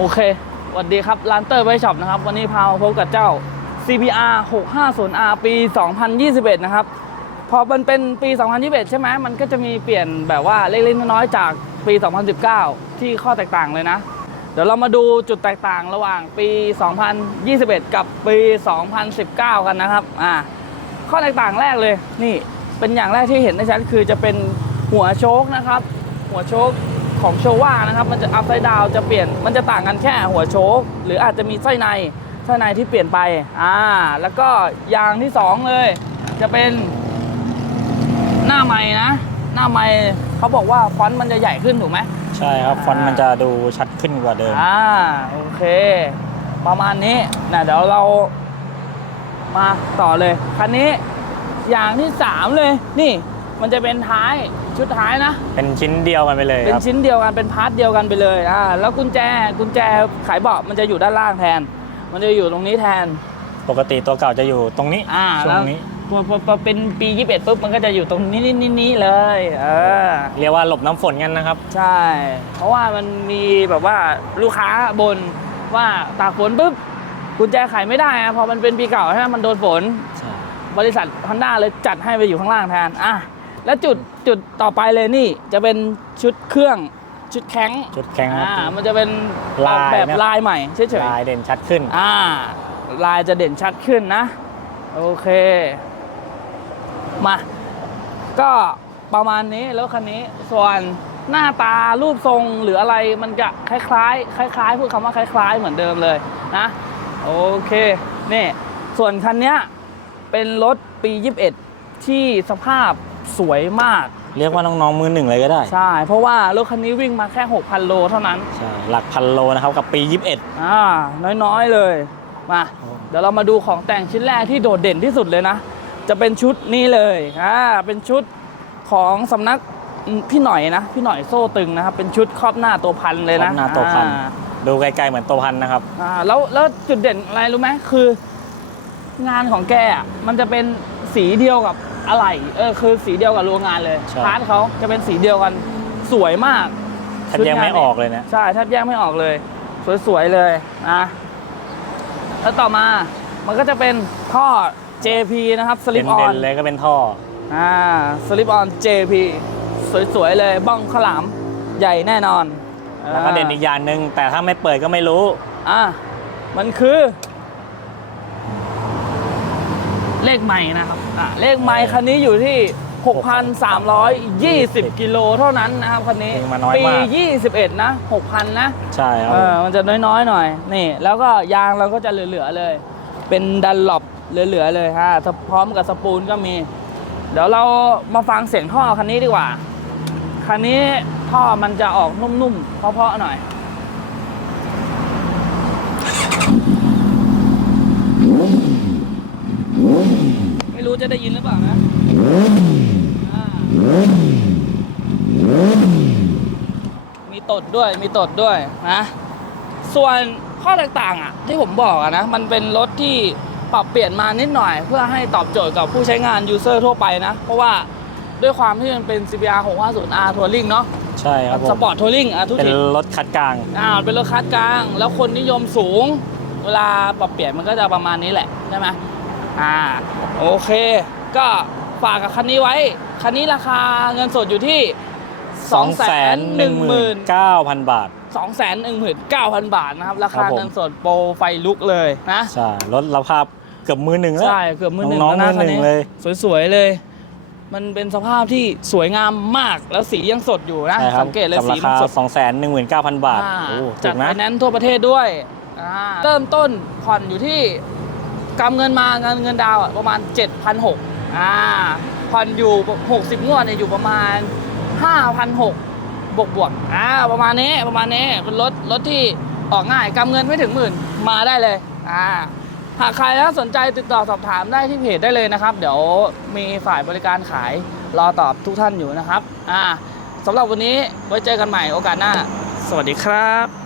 โอเคสวัสดีครับร้านเตอร์ไบช็อปนะครับ วันนี้พามาพบกับเจ้า CBR 650R ปี 2021 นะครับ พอมันเป็นปี 2021 ใช่ไหมมันก็จะมีเปลี่ยนแบบว่าเล็กๆน้อยๆจากปี 2019 ที่ข้อแตกต่างเลยนะ เดี๋ยวเรามาดูจุดแตกต่างระหว่างปี 2021 กับปี 2019 กันนะครับ อ่า ข้อแตกต่างแรกเลย นี่ เป็นอย่างแรกที่เห็นได้ชัดคือจะเป็นหัวโชคนะครับ หัวโชค ของโชว่านะครับ มันจะอัพไซด์ดาวจะเปลี่ยนมันจะต่างกันแค่หัวโชคหรืออาจจะมีไส้ในไส้ในที่เปลี่ยนไปอ่าแล้วก็ยางที่สองเลย จะเป็นหน้าไม้นะ หน้าไม้เขาบอกว่าฟอนต์มันจะใหญ่ขึ้นถูกไหมใช่ครับฟอนต์มันจะดูชัดขึ้นกว่าเดิมอ่าโอเค ประมาณนี้นะเดี๋ยวเรามาต่อเลยคันนี้อย่างที่สามเลยนี่ มันจะเป็นท้ายชุดท้ายนะ เป็นชิ้นเดียวกันไปเลยเป็นครับ ชิ้นเดียวกันเป็นพาร์ทเดียวกันไปเลยอ่าแล้วกุญแจกุญแจไขเบาะมันจะอยู่ด้านล่างแทน มันจะอยู่ตรงนี้แทน ปกติตัวเก่าจะอยู่ตรงนี้อ่าช่แล้ววงนี้ พอพอพอเป็นปี 21ปุ๊บมันก็จะอยู่ตรงนี้นี่นี่เลยเออเรียกว่าหลบน้ำฝนกันนะครับ ใช่ เพราะว่ามันมีแบบว่าลูกค้าบนว่าตากฝนปุ๊บกุญแจไขไม่ได้อะพอมันเป็นปีเก่าใช่ไหมมันโดนฝนใช่บริษัทฮอนด้าเลยจัดให้ไปอยู่ข้างล่างแทนอะ แล้วจุดจุดต่อไปเลยนี่จะเป็นชุดเครื่องชุดแข็งจุดแข็งครับ อ่ามันจะเป็นอลายอกแบบนะลายใหม่เฉยลายเด่นชัดขึ้น ๆอ่า ลายจะเด่นชัดขึ้นนะ โอเค มา ก็ประมาณนี้แล้วคันนี้ส่วนหน้าตารูปทรงหรืออะไรมันจะคล้ายๆ คล้ายๆพูดคำว่าคล้าย ๆ เหมือนเดิมเลยนะ โอเคนี่ส่วนคันเนี้ยเป็นรถปี 21 ที่สภาพ สวยมาก เรียกว่าน้องๆมือหนึ่งเลยก็ได้ ใช่ เพราะว่ารถคันนี้วิ่งมาแค่ 6,000 โลเท่านั้น ใช่ หลักพันโลนะครับกับปี 21 อ่า น้อยๆเลย มา เดี๋ยวเรามาดูของแต่งชิ้นแรกที่โดดเด่นที่สุดเลยนะ จะเป็นชุดนี้เลย อ่า เป็นชุดของสำนักอืมพี่หน่อยนะ พี่หน่อยโซ่ตึงนะครับ เป็นชุดครอบหน้าตัวพันเลยนะ ครอบหน้าตัวพันอ่าดูไกลๆเหมือนตัวพันนะครับ อ่า แล้วแล้วจุดเด่นอะไรรู้ไหมคืองานของแกอะมันจะเป็นสีเดียวกับ อะไรเออคือสีเดียวกับโรงงานเลยใช่ พาร์ทเขาจะเป็นสีเดียวกันสวยมากแทบยังไม่ออกเลยนะ ใช่แทบแยกไม่ออกเลย สวยๆเลยนะแล้วต่อมามันก็จะเป็นท่อ JP นะครับเด่ slip on นๆเลยก็เป็นท่อ อ่า slip on JP สวย ๆ เลยบ้องข้าวหลามใหญ่แน่นอนแล้วก็เด่นอีกอย่างหนึ่งแต่ถ้าไม่เปิดก็ไม่รู้ อะมันคือ เลขไม้นะครับอะเลขไม้คันนี้อยู่ที่ 6,320 กิโลเท่านั้นนะครับคันนี้เองมาน้อยปี มาก 21 นะ 6,000 นะ ใช่ครับเออมันจะน้อยๆหน่อย นี่ แล้วก็ยางเราก็จะเหลือๆเลย เป็นดันหลบเหลือๆเลยฮะถ้าพร้อมกับสปูลก็มี เดี๋ยวเรามาฟังเสียงท่อคันนี้ดีกว่า คันนี้ท่อมันจะออกนุ่มๆ เพราะๆหน่อย ไม่รู้ จะได้ยินหรือเปล่านะอ่ามีตดด้วยมีตดด้วยนะส่วนข้อแตกต่างอะ ที่ผมบอกอะนะมันเป็นรถที่ปรับเปลี่ยนมานิดหน่อย เพื่อให้ตอบโจทย์กับผู้ใช้งานยูเซอร์ทั่วไปนะ เพราะว่าด้วยความที่มันเป็น CBR 650R Touring เนาะใช่ครับผสมปอร์ตทัวริงอะทุกเป็นทีรถคัดกลางอ่าเป็นรถคัสกลาง แล้วคนนิยมสูง เวลาปรับเปลี่ยนมันก็จะประมาณนี้แหละใช่ไหม อ่าโอเค ก็ฝากกับคันนี้ไว้ คันนี้ราคาเงินสดอยู่ที่ 219,000 บาท 219,000 บาทนะครับ ราครัคาบผมเงินสดโปรไฟลุกเลยนะ ใช่รถเราภาพเกือบมือหนึ่งแล้ว ใช่ เกือบมือหนึ่งน้องแล้วๆนะมือหนึ่งคัเลยสวย ๆ เลย มันเป็นสภาพที่สวยงามมากแล้วสียังสดอยู่นะใช่ครับสังเกตเลยกับสีรามันคาสด219,000บาทอ่าโอ้ถูจัดกไฟนะแนนซ์ทั่วประเทศด้วยอ่าเริ่มต้นผ่อนอยู่ที่ กำเงินมาเงินเงินดาวน์อะประมาณ 7,600อ่าผ่อนอยู่ 60 งวดเนี่ยอยู่ประมาณ 5,600บวกบวกอ่าประมาณนี้ประมาณนี้เป็นรถรถที่ออกง่ายกำเงินไม่ถึงหมื่นมาได้เลยอ่าหากใครนะสนใจติดต่อสอบถามได้ที่เพจได้เลยนะครับ เดี๋ยวมีฝ่ายบริการขายรอตอบทุกท่านอยู่นะครับอ่าสำหรับวันนี้ไว้เจอกันใหม่โอกาสหน้า สวัสดีครับ